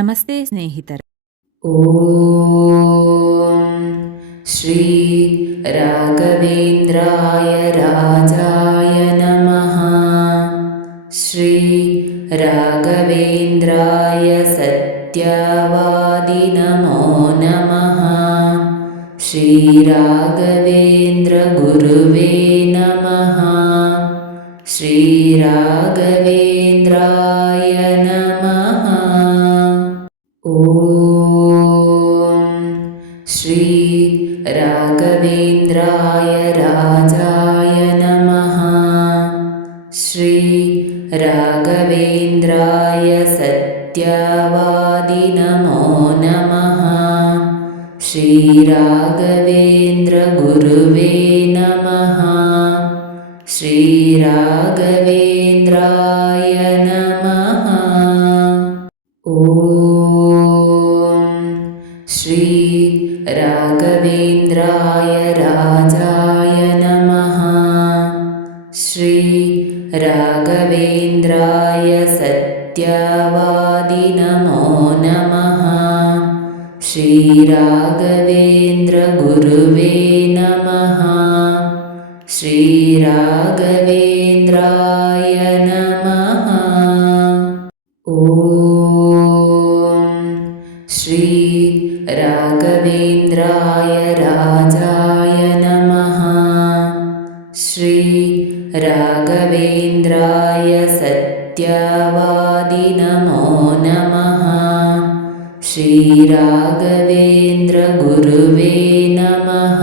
ನಮಸ್ತೆ ಸ್ನೇಹಿತರೆ. ಓಂ ಶ್ರೀ ರಾಘವೇಂದ್ರಾಯ ರಾಜಾಯ ನಮಃ. ಶ್ರೀ ರಾಘವೇಂದ್ರಾಯ ಸತ್ಯವಾದಿ ನಮೋ ನಮಃ. ಶ್ರೀ ರಾಘವೇಂದ್ರ ಗುರುವೇ ನಮಃ. ಶ್ರೀ ರಾಘವೇಂದ್ರಾಯ ನಮಃ. ಓಂ ಶ್ರೀ ರಾಘವೇಂದ್ರಾಯ ರಾಜಾಯ ನಮಃ. ಶ್ರೀ ರಾಘವೇಂದ್ರಾಯ ಸತ್ಯವಾದಿ ನಮೋ ನಮಃ. ಶ್ರೀ ರಾಘವೇಂದ್ರ ಗುರುವೇ ನಮಃ. ಶ್ರೀ ರಾಘವೇಂದ್ರಾಯ ನಮಃ. ಓಂ ಶ್ರೀ ರಾಘವೇಂದ್ರಾಯ ರಾಜಾಯ ನಮಃ. ಶ್ರೀ ರಾಘವೇಂದ್ರಾಯ ಸತ್ಯವಾದಿ ನಮೋ ನಮಃ. ಶ್ರೀ ರಾಘವೇಂದ್ರ ಗುರುವೇ ನಮಃ. ಶ್ರೀ ರಾಘವೇಂದ್ರಾಯ ನಮಃ. ಓಂ ಶ್ರೀ ರಾಘವೇಂದ್ರಾಯ ರಾಜಾಯ ನಮಃ. ಶ್ರೀ ರಾಘವೇಂದ್ರಾಯ ಸತ್ಯವಾದಿ ನಮೋ ನಮಃ. ಶ್ರೀ ರಾಘವೇಂದ್ರ ಗುರುವೇ ನಮಃ.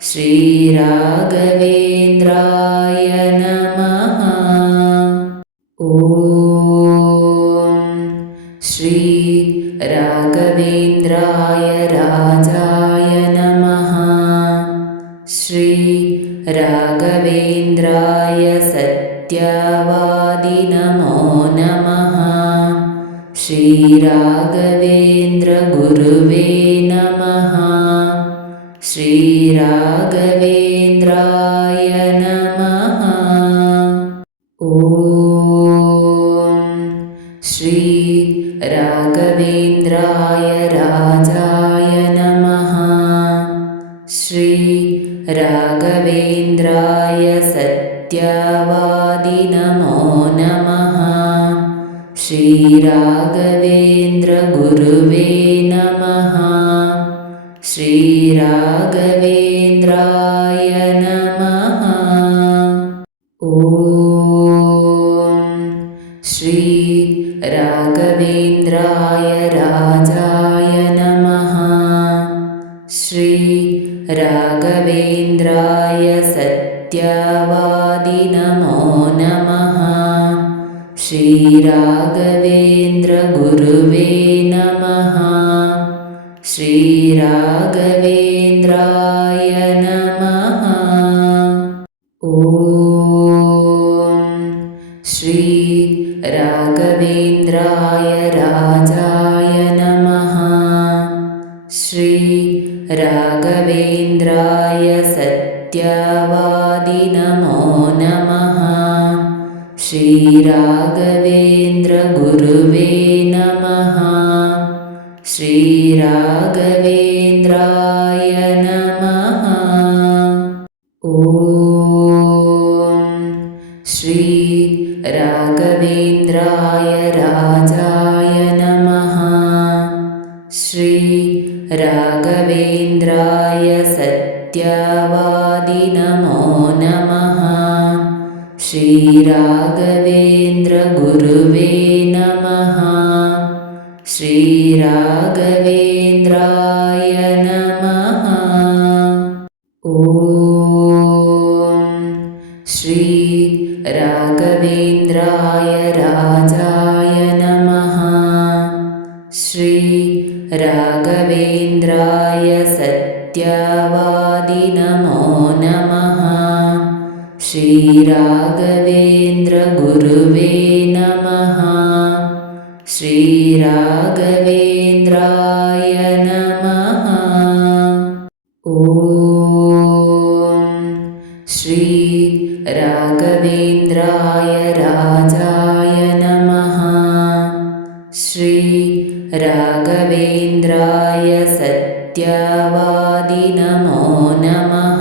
ಶ್ರೀ ರಾಘವೇಂದ್ರಾಯ ನಮಃ. ಓಂ ಶ್ರೀ ರಾಘವೇಂದ್ರಾಯ ರಾಜಾಯ ನಮಃ. ಶ್ರೀ ರಾಘವೇಂದ್ರಾಯ ಸತ್ಯವಾದಿ ನಮೋ ನಮಃ. ಶ್ರೀ ರಾಘವೇಂದ್ರ ಗುರುವೇ ನಮಃ. ಶ್ರೀ ರಾಘವೇಂದ್ರಾಯ ನಮಃ. ಓಂ ಶ್ರೀ ರಾಘವೇಂದ್ರಾಯ ರಾಜಾಯ ನಮಃ. ಶ್ರೀ ರಾಘವೇಂದ್ರಾಯ ಸತ್ಯವಾದಿ ನಮೋ ನಮಃ. ಶ್ರೀ ರಾಘವೇಂದ್ರ ಗುರುವೇ ನಮಃ. ಶ್ರೀ ರಾಘವೇಂದ್ರಾಯ ನಮಃ. ಓಂ ಶ್ರೀ ರಾಘವೇಂದ್ರಾಯ ರಾಜಾಯ ನಮಃ. ಶ್ರೀ ರಾಘವೇಂದ್ರಾಯ ಸತ್ಯವಾದಿ ನಮೋ ನಮಃ. ಶ್ರೀ ರಾಘವೇಂದ್ರ ಗುರುವೇ ನಮಃ. ಶ್ರೀ ರಾಘವೇಂದ್ರಾಯ ನಮಃ. ಓಂ ಶ್ರೀ ರಾಘವೇಂದ್ರಾಯ ರಾಜಾಯ ನಮಃ. ಶ್ರೀ ರಾಘವೇಂದ್ರಾಯ ಸತ್ಯವಾದಿ ನಮೋ ನಮಃ. ಶ್ರೀ ರಾಘವೇಂದ್ರ ಗುರುವೇ ನಮಃ. ಶ್ರೀ ರಾಘವೇಂದ್ರಾಯ ನಮಃ. ಓಂ ಶ್ರೀ ರಾಘವೇಂದ್ರಾಯ ರಾಜಾಯ ನಮಃ. ಶ್ರೀ ರಾಘವೇಂದ್ರಾಯ ಸತ್ಯವಾದಿ ನಮೋ ನಮಃ. ಶ್ರೀ ರಾಘವೇಂದ್ರ ಗುರುವೇ ನಮಃ. ಶ್ರೀ ರಾಘವೇಂದ್ರಾಯ ನಮಃ. ಓಂ ಶ್ರೀ ರಾಘವೇಂದ್ರಾಯ ರಾಜಾಯ ನಮಃ. ಶ್ರೀ ರಾಘವೇಂದ್ರಾಯ ಸತ್ಯವಾದಿ ನಮೋ ನಮಃ. ಶ್ರೀ ರಾಘವೇಂದ್ರ ಗುರುವೇ ನಮಃ. ಶ್ರೀ ರಾಘವೇಂದ್ರಾಯ ನಮಃ. ಓಂ ಶ್ರೀ ರಾಘವೇಂದ್ರಾಯ ರಾಜಾಯ ನಮಃ. ಶ್ರೀ सत्यवादि नमो नमः।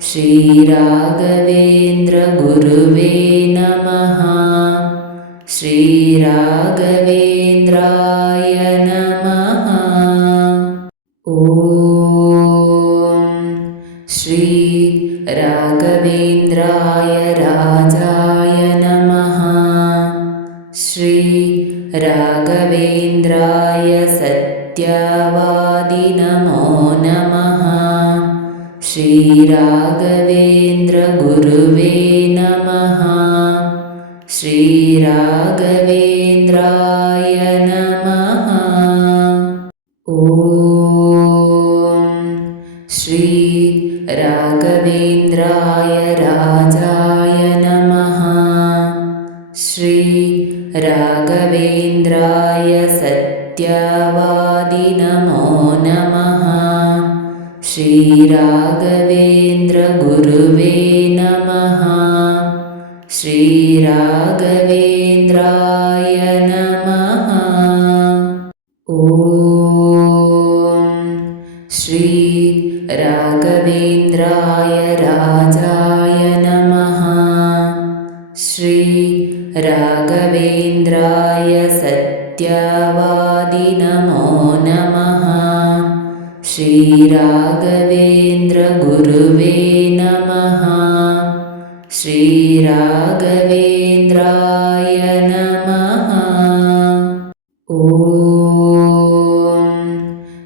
श्रीराघवेन्द्रगुरुवे नमः। श्रीराघवेन्द्राय नमः। ॐ श्री राघवेन्द्राय राजाय नमः। श्री राघवेन्द्राय सत्यवादि नमो नमः। श्रीराघवेन्द्रगुरुवे नमः। श्रीराघवेन्द्राय नमः। ॐ श्री राघवेन्द्राय राजाय नमः। श्री राघवेन्द्राय सत्यवादि नमो नमः। श्रीराघवेन्द्रगुरुवे नमः। श्रीराघवेन्द्राय नमः। ॐ श्री राघवेन्द्राय राजाय नमः। श्री राघवेन्द्राय सत्यवादि नमो नमः। श्रीराघवेन्द्रगुरुवे नमः। श्रीराघवेन्द्राय नमः। ॐ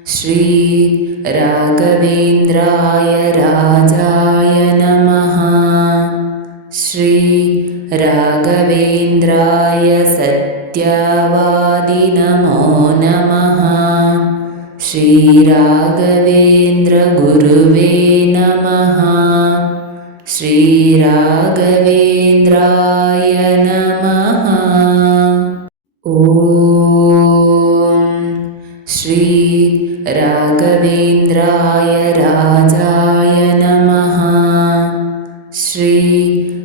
श्री राघवेन्द्राय राजाय नमः। श्री राघवेन्द्राय सत्यवादि नमो नमः। श्रीराघवेन्द्रगुरुवे नमः। श्रीराघवेन्द्राय नमः। ॐ श्री राघवेन्द्राय राजाय नमः। श्री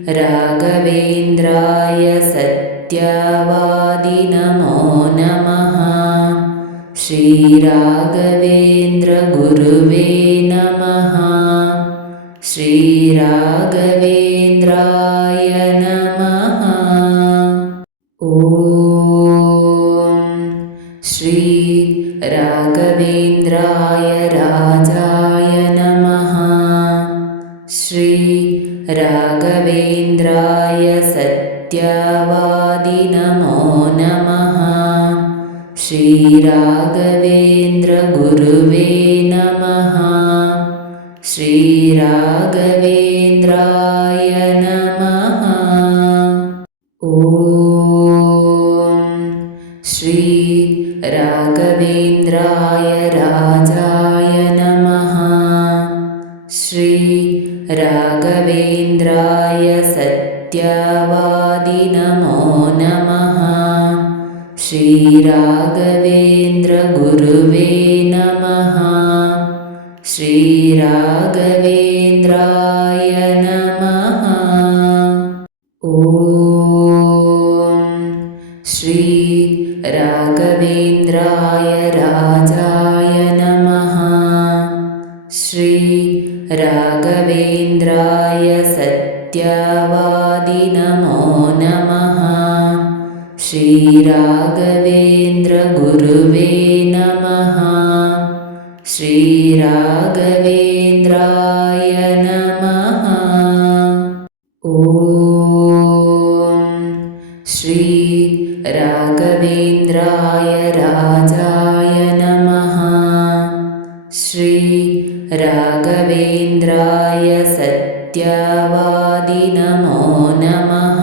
राघवेन्द्राय सत्यवादि नमो नमः। श्रीराघवेन्द्रगुरुवे नमः। श्रीराघवेन्द्राय नमः। ॐ श्री राघवेन्द्राय राजाय नमः। श्री राघवेन्द्राय सत्यवादि नमो नमः। श्रीराघवेन्द्रगुरुवे नमः। श्रीराघवेन्द्राय नमः। ॐ श्री राघवेन्द्राय राजाय नमः। श्री राघवेन्द्राय सत्यवादि नमो नमः। श्रीराघवेन्द्रगुरुवे नमः। श्रीराघवेन्द्राय नमः। ॐ श्री राघवेन्द्राय राजाय नमः। श्री राघवेन्द्राय सत्यवादि नमो नमः। श्रीराघवेन्द्रगुरुवे नमः। श्रीराघवेन्द्राय नमः। ॐ श्री राघवेन्द्राय राजाय नमः। श्री राघवेन्द्राय सत्यवादि नमो नमः।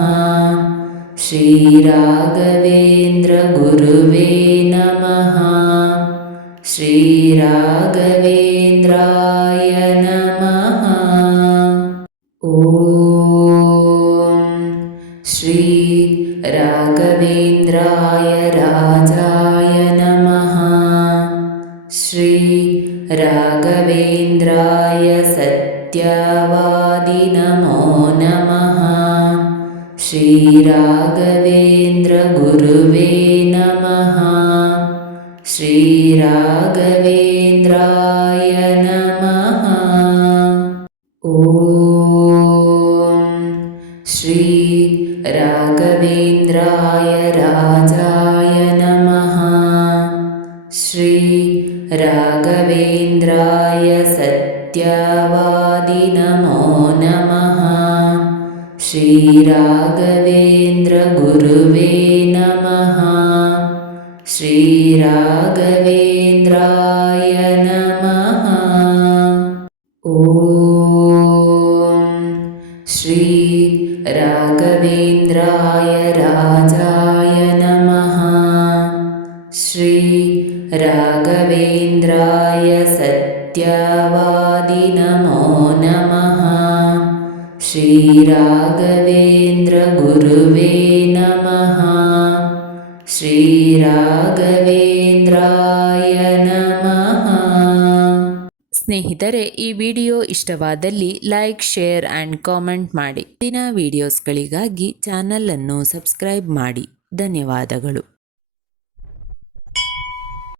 श्रीराघवेन्द्रगुरुवे नमः। श्रीराघवेन्द्राय नमः। ॐ श्री राघवेन्द्राय राजाय नमः। श्री राघवेन्द्राय सत्यवादि नमो नमः। श्रीराघवेन्द्रगुरुवे नमः। श्रीराघवेन्द्राय ಶ್ರೀ ರಾಘವೇಂದ್ರಾಯ ರಾಜಾಯ ನಮಃ. ಶ್ರೀ ರಾಘವೇಂದ್ರಾಯ ಸತ್ಯವಾದಿ ನಮೋ ನಮಃ. ಶ್ರೀ ರಾಘವೇಂದ್ರ ಗುರುವೇ ನಮಃ. ಶ್ರೀ ರಾಘವೇಂದ್ರಾಯ ನಮಃ. ಓಂ ಶ್ರೀ ರಾಘವೇಂದ್ರಾಯ ರಾಜಾಯ ನಮಃ. ಶ್ರೀ ರಾಘವೇಂದ್ರಾಯ ಸತ್ಯವಾದಿ ನಮೋ ನಮಃ. ಶ್ರೀ ರಾಘವೇಂದ್ರ ಗುರುವೇ ನಮಃ. ಶ್ರೀ ರಾಘವೇಂದ್ರಾಯ ನಮಃ. ಸ್ನೇಹಿತರೆ, ಈ ವಿಡಿಯೋ ಇಷ್ಟವಾದಲ್ಲಿ ಲೈಕ್, ಶೇರ್ ಆ್ಯಂಡ್ ಕಾಮೆಂಟ್ ಮಾಡಿ. ದಿನ ವಿಡಿಯೋಸ್ಗಳಿಗಾಗಿ ಚಾನಲನ್ನು ಸಬ್ಸ್ಕ್ರೈಬ್ ಮಾಡಿ. ಧನ್ಯವಾದಗಳು.